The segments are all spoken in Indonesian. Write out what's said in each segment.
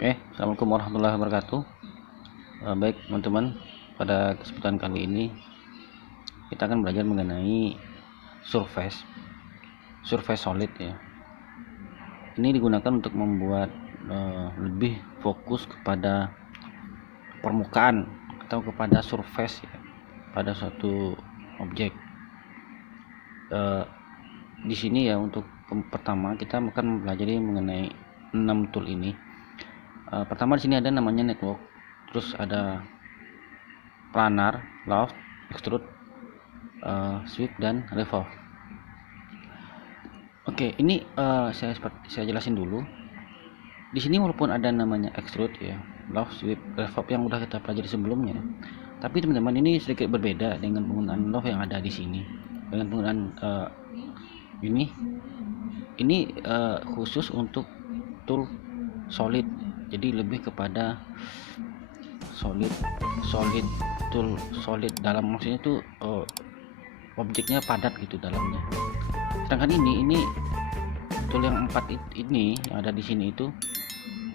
Oke, assalamualaikum warahmatullahi wabarakatuh. Baik teman-teman, pada kesempatan kali ini kita akan belajar mengenai surface solid ya. Ini digunakan untuk membuat lebih fokus kepada permukaan atau kepada surface ya, pada suatu objek. Di sini ya, untuk pertama kita akan mempelajari mengenai 6 tool ini. Pertama di sini ada namanya network, terus ada planar, loft, extrude, sweep, dan revolve. Oke, ini saya jelasin dulu. Di sini walaupun ada namanya extrude ya, loft, sweep, revolve yang udah kita pelajari sebelumnya, tapi teman-teman ini sedikit berbeda dengan penggunaan loft yang ada di sini. Dengan penggunaan ini khusus untuk tool solid, jadi lebih kepada solid tool solid dalam, maksudnya itu objeknya padat gitu dalamnya. Sedangkan ini tool yang 4 ini yang ada di sini itu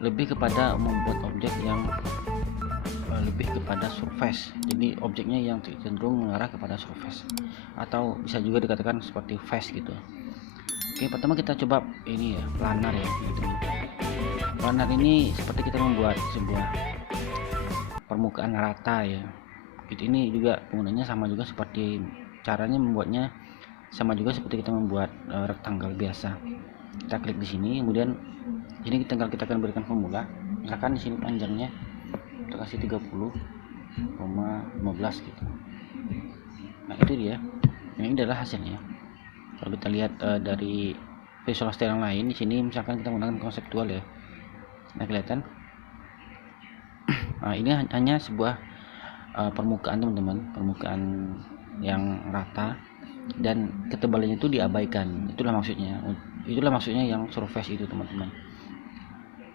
lebih kepada membuat objek yang lebih kepada surface, jadi objeknya yang cenderung mengarah kepada surface, atau bisa juga dikatakan seperti face gitu. Oke, pertama kita coba ini ya, planar ya gitu. Planar ini seperti kita membuat sebuah permukaan rata ya gitu. Ini juga penggunanya sama juga, seperti caranya membuatnya sama juga seperti kita membuat rectangle biasa. Kita klik di sini, kemudian ini tinggal kita akan berikan formula. Misalkan di sini panjangnya kita kasih 30,15 gitu. Nah itu dia, ini adalah hasilnya. Kalau kita lihat dari visual style yang lain, di sini misalkan kita menggunakan konseptual ya, nah kelihatan. Nah, ini hanya sebuah permukaan teman-teman, permukaan yang rata dan ketebalannya itu diabaikan. Itulah maksudnya yang surface itu teman-teman.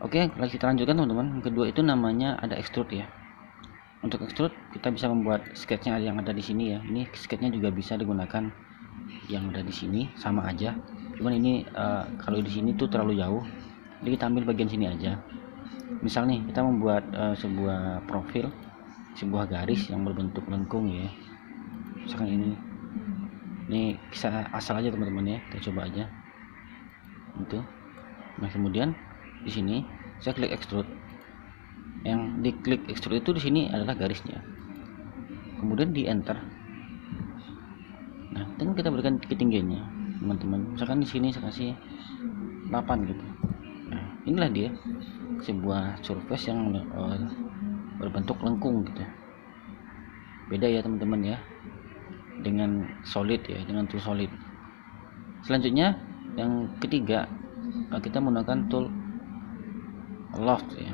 Oke, kita lanjutkan teman-teman. Yang kedua itu namanya ada extrude ya. Untuk extrude kita bisa membuat sketchnya yang ada di sini ya. Ini sketchnya juga bisa digunakan yang ada di sini, sama aja. Cuman ini kalau di sini tuh terlalu jauh, jadi kita ambil bagian sini aja. Misal nih kita membuat sebuah profil, sebuah garis yang berbentuk lengkung ya. Misalkan ini bisa asal aja teman-teman ya, kita coba aja itu. Nah kemudian di sini saya klik extrude. Yang diklik extrude itu di sini adalah garisnya, kemudian di enter. Nah tinggal kita berikan ketinggiannya teman-teman. Misalkan di sini saya kasih 8 gitu. Nah inilah dia sebuah surface yang berbentuk lengkung gitu. Beda ya teman-teman ya dengan solid ya, dengan tool solid. Selanjutnya yang ketiga, kita menggunakan tool loft ya.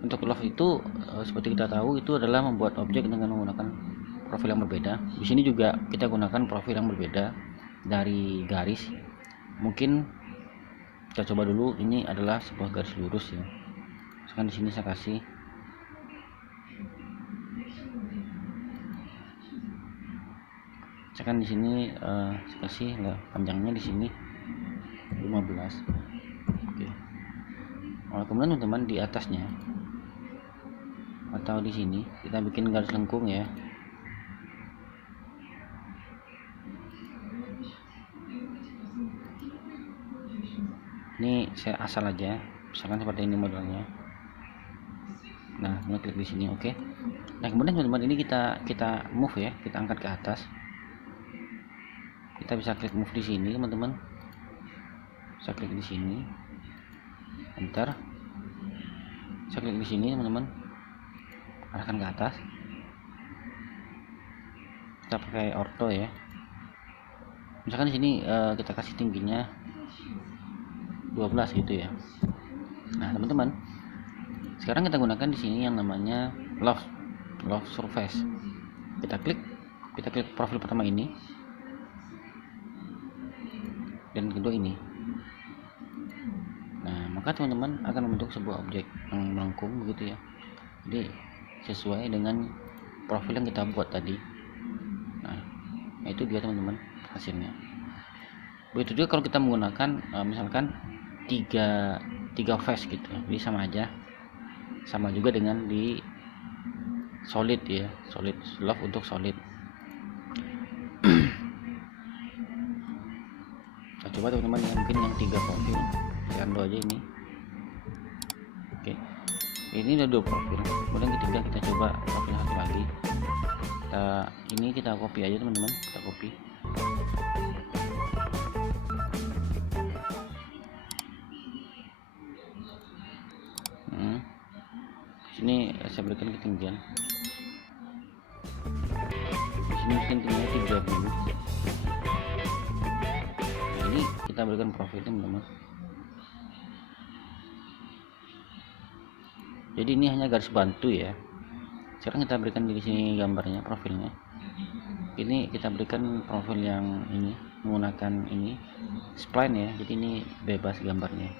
Untuk loft itu seperti kita tahu itu adalah membuat objek dengan menggunakan profil yang berbeda. Di sini juga kita gunakan profil yang berbeda dari garis. Mungkin kita coba dulu, ini adalah sebuah garis lurus ya. Misalkan di sini saya kasih di sini saya kasih panjangnya di sini 15. Oke. Nah, kemudian teman-teman di atasnya atau di sini kita bikin garis lengkung ya. Ini saya asal aja, misalkan seperti ini modelnya. Nah, klik di sini, oke. Nah, kemudian teman-teman ini kita move ya, kita angkat ke atas. Kita bisa klik move di sini, teman-teman. Saya klik di sini, enter. Saya klik di sini, teman-teman. Arahkan ke atas. Kita pakai ortho ya. Misalkan di sini kita kasih tingginya 12 gitu ya. Nah, teman-teman, sekarang kita gunakan di sini yang namanya loft surface. Kita klik profil pertama ini dan kedua ini. Nah, maka teman-teman akan membentuk sebuah objek yang melengkung begitu ya. Jadi sesuai dengan profil yang kita buat tadi. Nah itu dia teman-teman hasilnya. Begitu juga kalau kita menggunakan misalkan tiga 3 face gitu, jadi sama aja, sama juga dengan di solid ya, solid love untuk solid. Kita coba teman-teman ya, mungkin yang 3 profil Yando aja ini. Oke, ini udah 2 profil, kemudian ketiga kita coba profil satu lagi. Ini kita copy aja teman-teman, kita copy. Sini saya berikan ketinggian, di sini tingginya 30. Ini kita berikan profil teman-teman. Jadi ini hanya garis bantu ya. Sekarang kita berikan di sini gambarnya, profilnya. Ini kita berikan profil yang ini menggunakan ini spline ya. Jadi ini bebas gambarnya.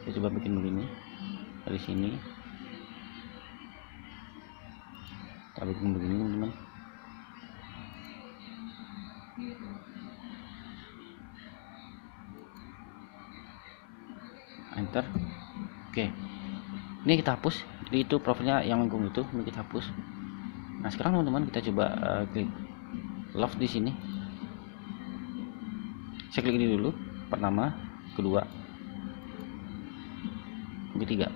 Saya coba bikin begini dari sini. Kita bikin begini teman-teman. Enter. Oke. Ini kita hapus. Jadi itu profilnya yang lengkung itu, ini kita hapus. Nah sekarang teman-teman kita coba klik love di sini. Saya klik ini dulu, pertama, kedua, ketiga.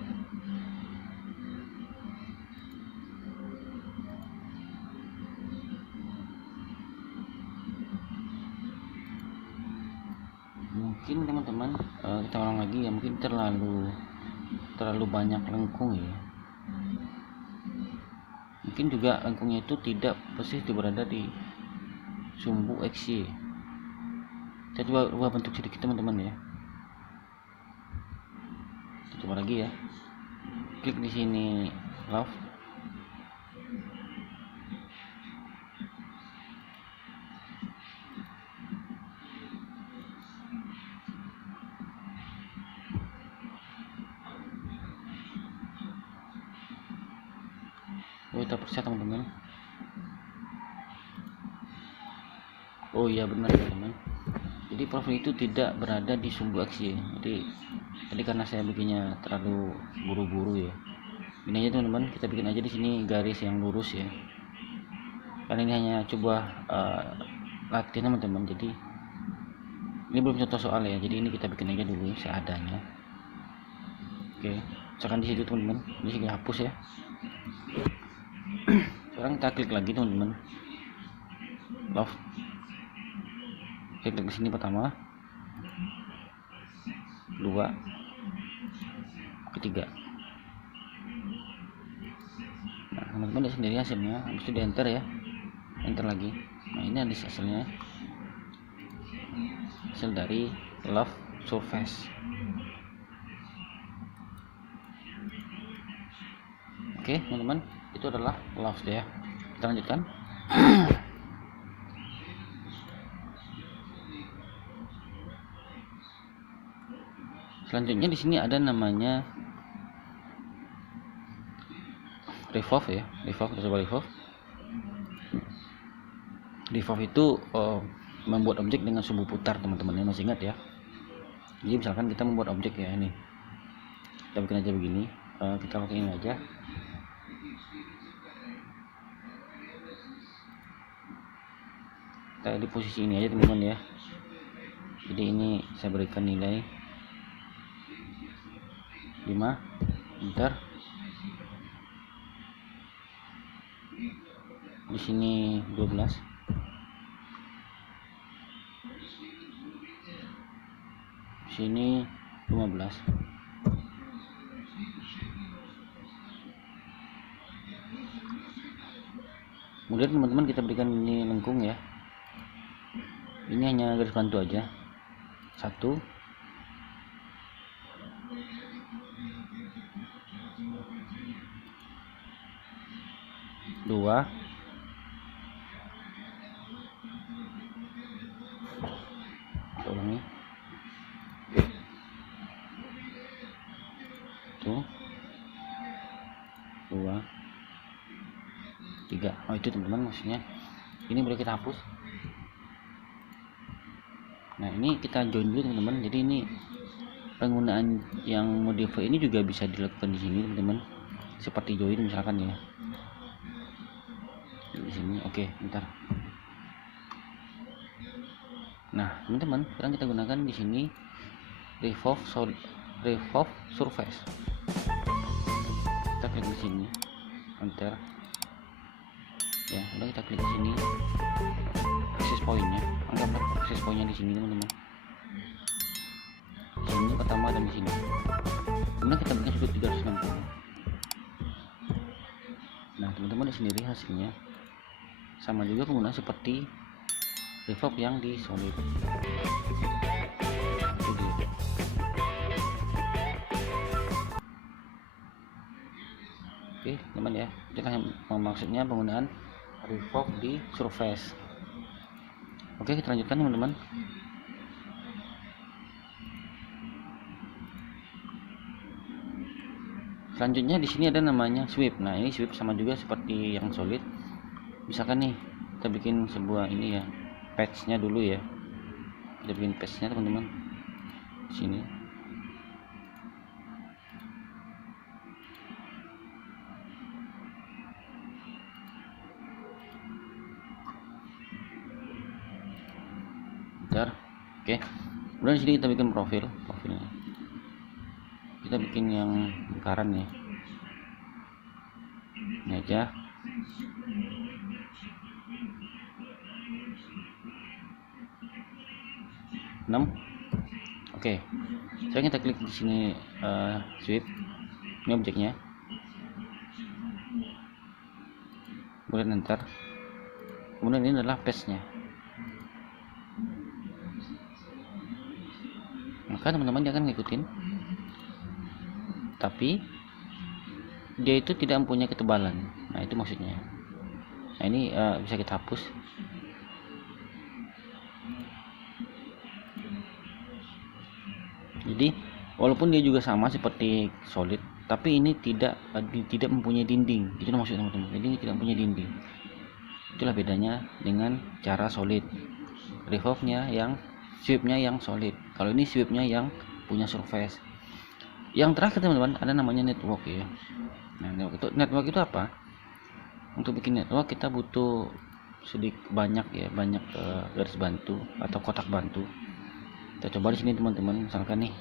Mungkin teman-teman kita ulang lagi ya, mungkin terlalu banyak lengkung ya. Mungkin juga lengkungnya itu tidak persis berada di sumbu XY. Kita coba ubah bentuk sedikit teman-teman ya. Kita coba lagi ya. Klik di sini love. Oh, kita periksa teman-teman. Oh iya benar teman-teman. Jadi profil itu tidak berada di sumbu XY. Jadi karena saya bikinnya terlalu buru-buru ya. Ini aja teman-teman, kita bikin aja di sini garis yang lurus ya. Karena ini hanya coba latihan teman-teman. Jadi ini belum contoh soal ya. Jadi ini kita bikin aja dulu seadanya. Oke, misalkan di situ teman-teman, di sini hapus ya. Sekarang kita klik lagi teman-teman, love. Saya klik di sini pertama, kedua, ketiga. Nah teman-teman lihat sendiri hasilnya. Habis itu di enter ya, enter lagi. Nah ini ada hasilnya, hasil dari love surface. Oke teman-teman, itu adalah love ya. Kita lanjutkan. Selanjutnya di sini ada namanya revolve ya. Revolve, kita coba revolve. Revolve itu membuat objek dengan sumbu putar teman-teman ya, masih ingat ya. Jadi misalkan kita membuat objek ya, ini kita bikin aja begini, kita pakai ini aja. Kita di posisi ini aja teman-teman ya. Jadi ini saya berikan nilai 5, enter. Di sini 12, di sini 15. Kemudian teman-teman kita berikan ini lengkung ya. Ini hanya garis bantu aja. 1, 2, 1, 2, 3. Oh itu teman-teman maksudnya. Ini boleh kita hapus. Nah ini kita join dulu teman-teman. Jadi ini penggunaan yang modify ini juga bisa dilakukan di sini teman-teman, seperti join misalkan ya di sini. Oke, bentar. Nah teman-teman, sekarang kita gunakan di sini revolve surface. Kita klik di sini, enter ya. Udah, kita klik di sini akses pointnya, anggaplah akses pointnya di sini teman-teman. Di sini pertama dan di sini. Kemudian kita bikin sudut 360. Nah teman-teman, di sendiri hasilnya sama juga penggunaan seperti revolve yang di solid. Oke teman ya, itulah yang maksudnya penggunaan revolve di surface. Oke, kita lanjutkan teman-teman. Selanjutnya di sini ada namanya sweep. Nah ini sweep sama juga seperti yang solid. Misalkan nih kita bikin sebuah ini ya, patch-nya dulu ya. Kita bikin patch-nya teman-teman di sini. Bentar. Oke. Kemudian di sini kita bikin profilnya. Kita bikin yang lingkaran ya. Ini aja. Oke. Sekarang kita klik di sini sweep. Ini objeknya. Kemudian enter. Kemudian ini adalah patch-nya. Maka teman-teman dia akan ngikutin, tapi dia itu tidak mempunyai ketebalan. Nah itu maksudnya. Nah ini bisa kita hapus. Jadi walaupun dia juga sama seperti solid, tapi ini tidak mempunyai dinding. Itu maksudnya teman-teman. Jadi ini tidak mempunyai dinding. Itulah bedanya dengan cara solid. Revolve-nya yang sweep-nya yang solid. Kalau ini sweep-nya yang punya surface. Yang terakhir teman-teman, ada namanya network ya. Nah network itu apa? Untuk bikin network kita butuh sedikit banyak garis bantu atau kotak bantu. Kita coba di sini teman-teman. Misalkan nih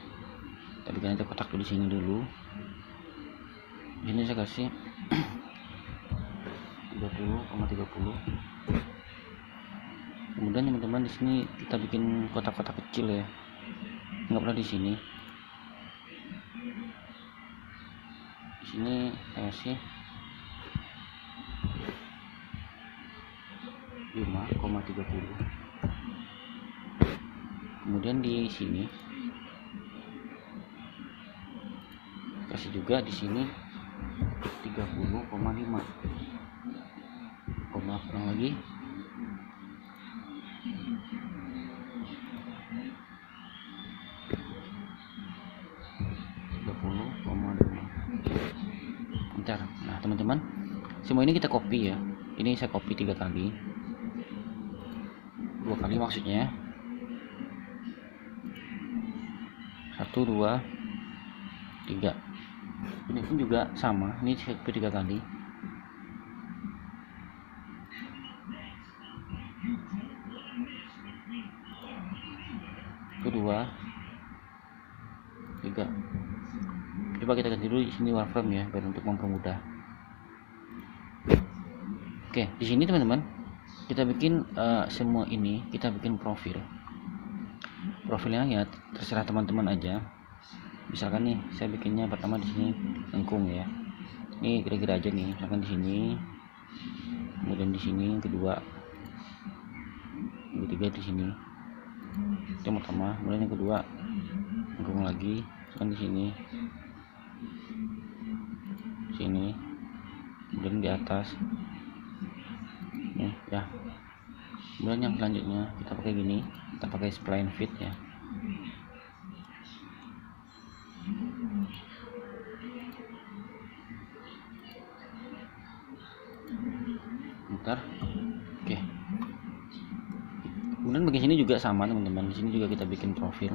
kita bikin aja kotak di sini dulu. Ini saya kasih 30,30. Kemudian teman-teman di sini kita bikin kotak-kotak kecil ya. Anggaplah di sini. Di sini saya sih 5,30. Kemudian di sini kasih juga di sini 30,5. Kurang lagi 30,5. Bentar. Nah teman-teman, semua ini kita copy ya. Ini saya copy 3 kali, 2 kali maksudnya. 1, 2, 3. Ini pun juga sama, ini saya copy 3 kali. 1, 2, 3. Coba kita ganti dulu di sini wireframe ya, biar untuk mempermudah. Oke, di sini teman-teman kita bikin semua ini, kita bikin profilnya ya terserah teman-teman aja. Misalkan nih saya bikinnya pertama di sini lengkung ya, ini kira-kira aja nih. Misalkan di sini, kemudian di sini yang kedua, yang ketiga di sini, itu yang pertama. Kemudian yang kedua lengkung lagi, misalkan di sini, kemudian di atas nih ya. Kemudian yang selanjutnya kita pakai gini, kita pakai spline fit ya. Bentar. Oke. Kemudian bagian sini juga sama teman-teman. Di sini juga kita bikin profil.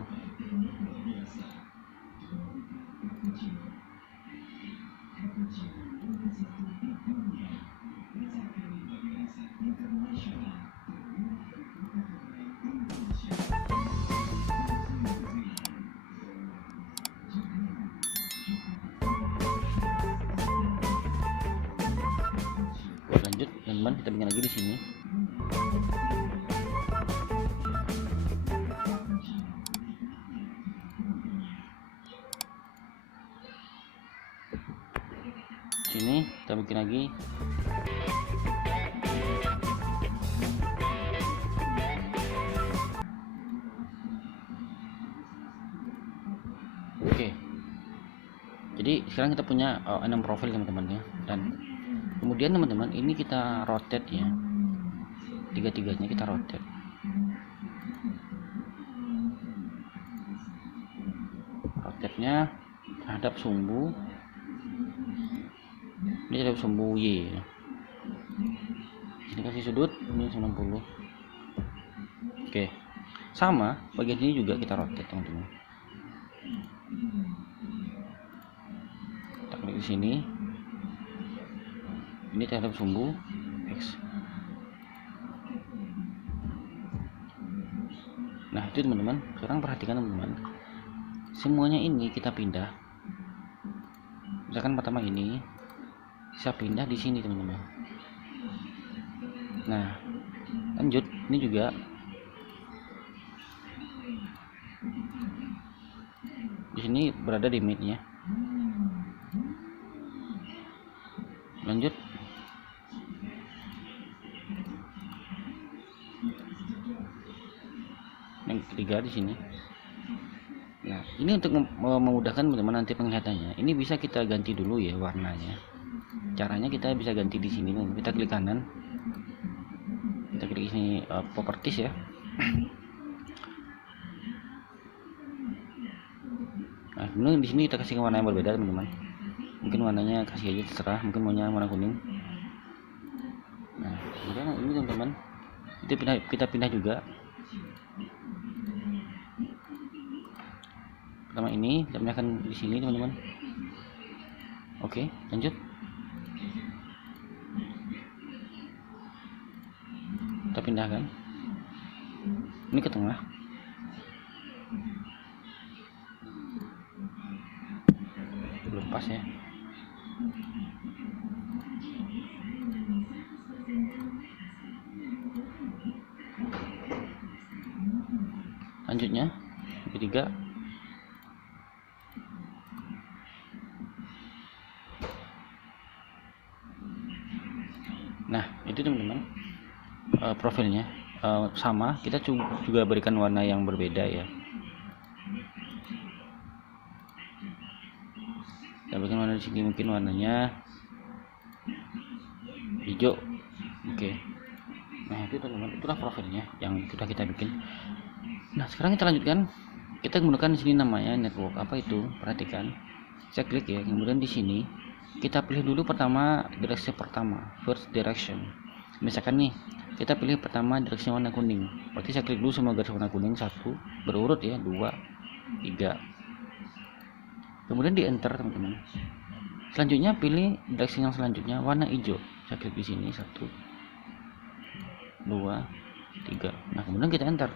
teman-teman, kita bikin lagi di sini. Sini kita bikin lagi. Oke. Jadi sekarang kita punya 6 profil teman-teman ya. Dan kemudian teman-teman ini kita rotate ya. Tiga-tiganya kita rotate. Rotate-nya terhadap sumbu. Ini terhadap sumbu Y ya. Ini kasih sudut ini 90. Oke. Sama bagian ini juga kita rotate teman-teman. Kita klik di sini. Ini terhadap sumbu X. Nah itu teman-teman. Sekarang perhatikan teman-teman. Semuanya ini kita pindah. Misalkan pertama ini bisa pindah di sini teman-teman. Nah lanjut ini juga di sini berada di midnya. Lanjut yang ketiga di sini. Nah ini untuk memudahkan teman-teman nanti penglihatannya. Ini bisa kita ganti dulu ya warnanya. Caranya kita bisa ganti di sini. Kita klik kanan. Kita klik sini properties ya. Nah kemudian di sini kita kasih warna yang berbeda teman-teman. Mungkin warnanya kasih aja terserah. Mungkin maunya warna kuning. Nah kemudian ini teman-teman itu kita pindah juga. Pertama ini kita pindahkan di sini teman-teman. Oke lanjut. Kita pindahkan ini ke tengah. Belum pas ya. Lanjutnya ketiga. Nah itu teman-teman profilnya sama, kita juga berikan warna yang berbeda ya. Kita berikan warna di sini, mungkin warnanya hijau. Oke. Nah itu teman-teman, itulah profilnya yang sudah kita bikin. Nah sekarang kita lanjutkan. Kita menggunakan di sini namanya network. Apa itu? Perhatikan. Saya klik ya. Kemudian di sini kita pilih dulu pertama direksi pertama, first direction. Misalkan nih kita pilih pertama direksi warna kuning, berarti saya klik dulu semua garis warna kuning satu berurut ya, 2, 3. Kemudian di enter teman-teman. Selanjutnya pilih direksi yang selanjutnya warna hijau. Saya klik di sini 1, 2, 3. Nah kemudian kita enter.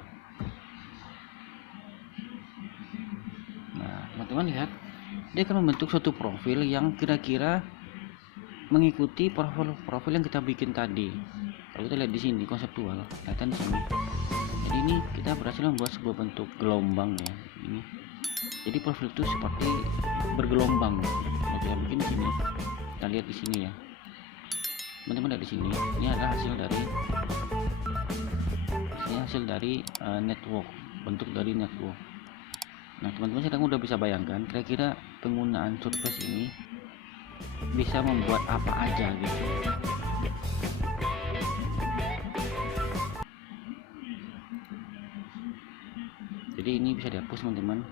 Nah teman-teman lihat, dia akan membentuk suatu profil yang kira-kira mengikuti profil yang kita bikin tadi. Kalau kita lihat di sini konseptual, kelihatan di sini. Jadi ini kita berhasil membuat sebuah bentuk gelombang ya. Ini. Jadi profil itu seperti bergelombang. Kalau kita bikin di sini, kita lihat di sini ya. Teman-teman lihat di sini. Ini adalah hasil dari network, bentuk dari network. Nah teman-teman sekarang udah bisa bayangkan kira-kira penggunaan surface ini bisa membuat apa aja gitu. Jadi ini bisa dihapus teman-teman,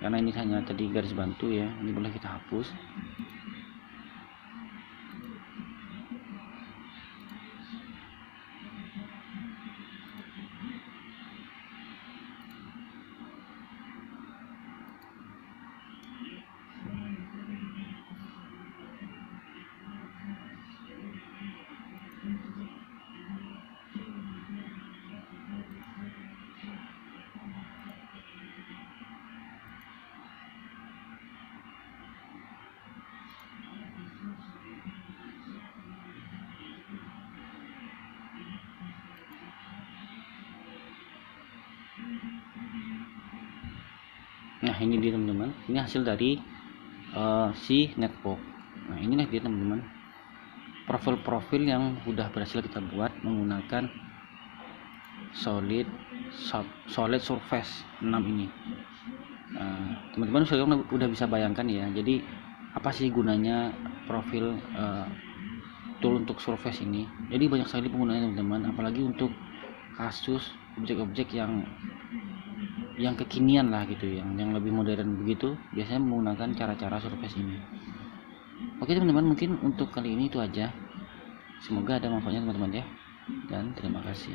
karena ini hanya tadi garis bantu ya. Ini boleh kita hapus. Nah ini dia teman-teman, ini hasil dari si network. Nah inilah dia teman-teman, profil-profil yang udah berhasil kita buat menggunakan solid surface 6 ini. Teman-teman udah bisa bayangkan ya, jadi apa sih gunanya profil tool untuk surface ini. Jadi banyak sekali penggunanya teman-teman, apalagi untuk kasus objek-objek yang kekinian lah gitu, yang lebih modern begitu, biasanya menggunakan cara-cara surface ini. Oke teman-teman, mungkin untuk kali ini itu aja. Semoga ada manfaatnya teman-teman ya, dan terima kasih.